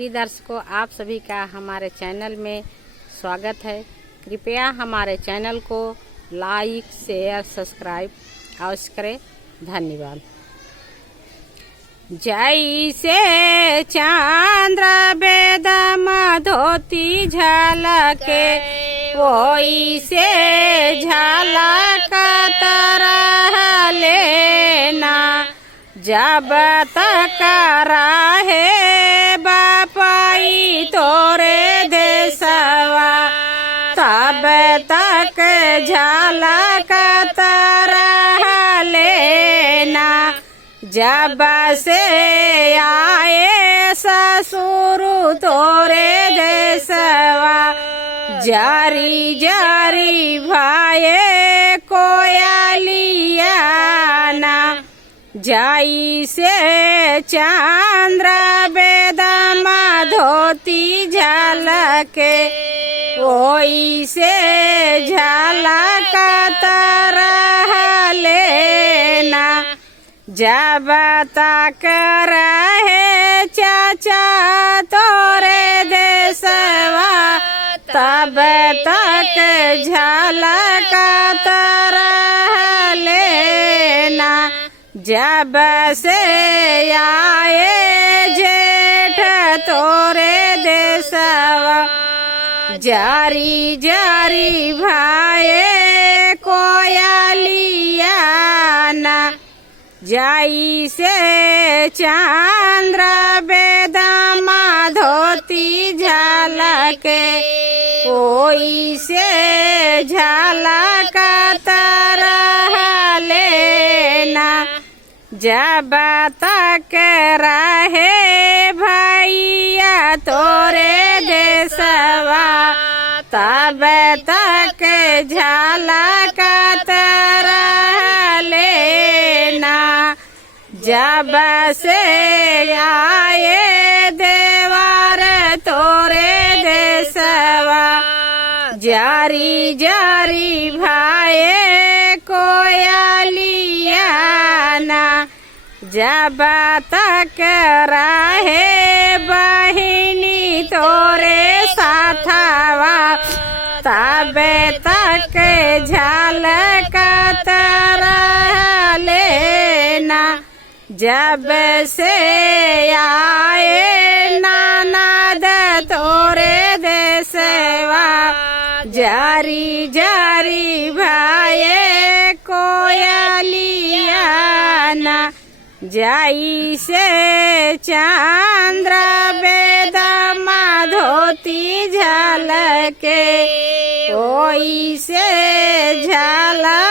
प्रिय दर्शकों, आप सभी का हमारे चैनल में स्वागत है। कृपया हमारे चैनल को लाइक, शेयर, सब्सक्राइब अवश्य करें। धन्यवाद। जैसे चांद्र बेदम धोती झलके, वैसे झलकत लेना। जब तक राहे बापाई तोरे देसवा, तब तक झलकत लेना। जब से आए ससुर तोरे देसवा, जारी जारी भाए कोयलिया ना। जैसे चांद्र बेदम धोती झलके, वैसे झलकत लेना। जब तक रहे चाचा तोरे देसवा, तब तक झलकत लेना। जब से आए जेठ तोरे देसवा, जारी जारी भाए कोयलिया ना। जैसे चांद्र बेदम धोती झलके, वैसे झलकत लेना। जब तक रहे भैया तोरे देसवा, तब तक झलकत लेना। जब से आए देवर तोरे देसवा, जारी जारी भाए कोयलिया ना। जब तक रहे बहिनी तोरे साथवा, तब तक झलकत लेना। जब से आए ननद तोरे देसवा, जारी जारी भाए कोयलिया ना। जैसे चांद्र बेदम धोती झलके, वैसे झलकत